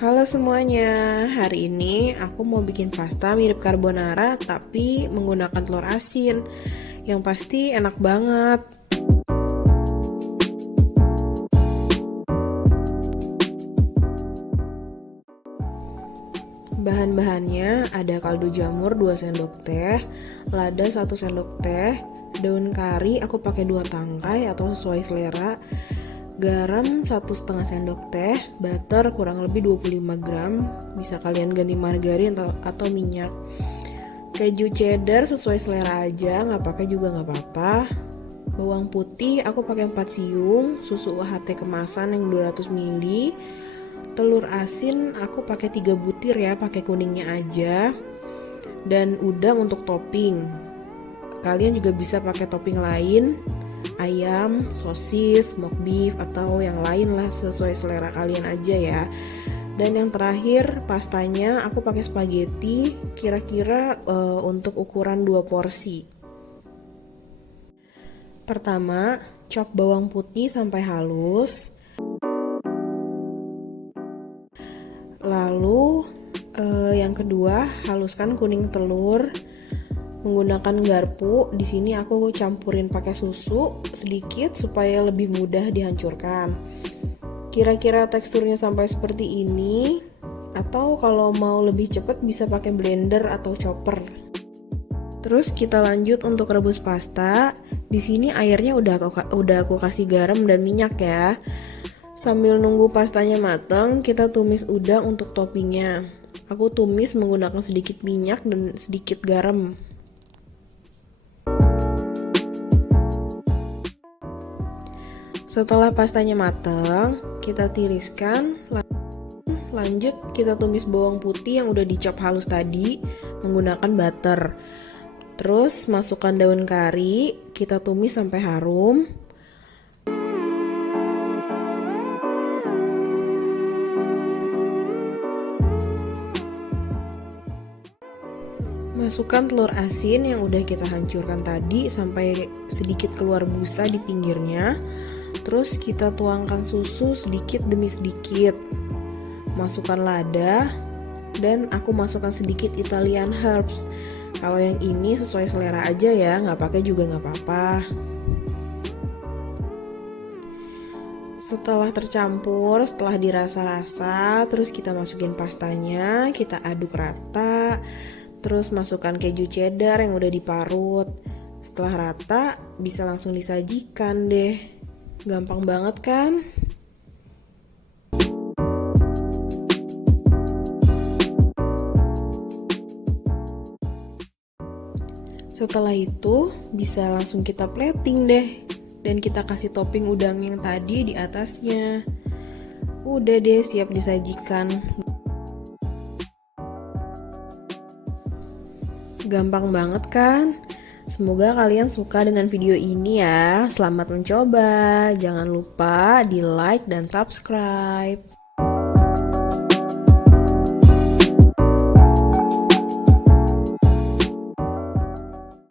Halo semuanya, hari ini aku mau bikin pasta mirip carbonara tapi menggunakan telur asin. Yang pasti enak banget. Bahan-bahannya ada kaldu jamur 2 sendok teh, lada 1 sendok teh, daun kari aku pakai 2 tangkai atau sesuai selera, garam 1,5 sendok teh, butter kurang lebih 25 gram, bisa kalian ganti margarin atau minyak. Keju cheddar sesuai selera aja, nggak pakai juga nggak apa-apa. Bawang putih aku pakai 4 siung, susu UHT kemasan yang 200 ml. Telur asin aku pakai 3 butir ya, pakai kuningnya aja. Dan udang untuk topping. Kalian juga bisa pakai topping lain, ayam, sosis, smoked beef atau yang lain lah, sesuai selera kalian aja ya. Dan yang terakhir pastanya aku pakai spaghetti kira-kira untuk ukuran 2 porsi. Pertama, chop bawang putih sampai halus. Lalu yang kedua, haluskan kuning telur menggunakan garpu. Di sini aku campurin pakai susu sedikit supaya lebih mudah dihancurkan. Kira-kira teksturnya sampai seperti ini, atau kalau mau lebih cepat bisa pakai blender atau chopper. Terus kita lanjut untuk rebus pasta. Di sini airnya udah aku kasih garam dan minyak ya. Sambil nunggu pastanya matang, kita tumis udang untuk toppingnya. Aku tumis menggunakan sedikit minyak dan sedikit garam. Setelah pastanya matang, kita tiriskan. Lanjut kita tumis bawang putih yang udah dicop halus tadi menggunakan butter. Terus masukkan daun kari, kita tumis sampai harum. Masukkan telur asin yang udah kita hancurkan tadi sampai sedikit keluar busa di pinggirnya. Terus kita tuangkan susu sedikit demi sedikit. Masukkan lada dan aku masukkan sedikit Italian herbs. Kalau yang ini sesuai selera aja ya, nggak pakai juga nggak apa-apa. Setelah tercampur, setelah dirasa-rasa, terus kita masukin pastanya, kita aduk rata. Terus masukkan keju cheddar yang udah diparut. Setelah rata, bisa langsung disajikan deh. Gampang banget kan? Setelah itu, bisa langsung kita plating deh. Dan kita kasih topping udang yang tadi di atasnya. Udah deh, siap disajikan. Gampang banget kan? Semoga kalian suka dengan video ini ya. Selamat mencoba. Jangan lupa di like dan subscribe.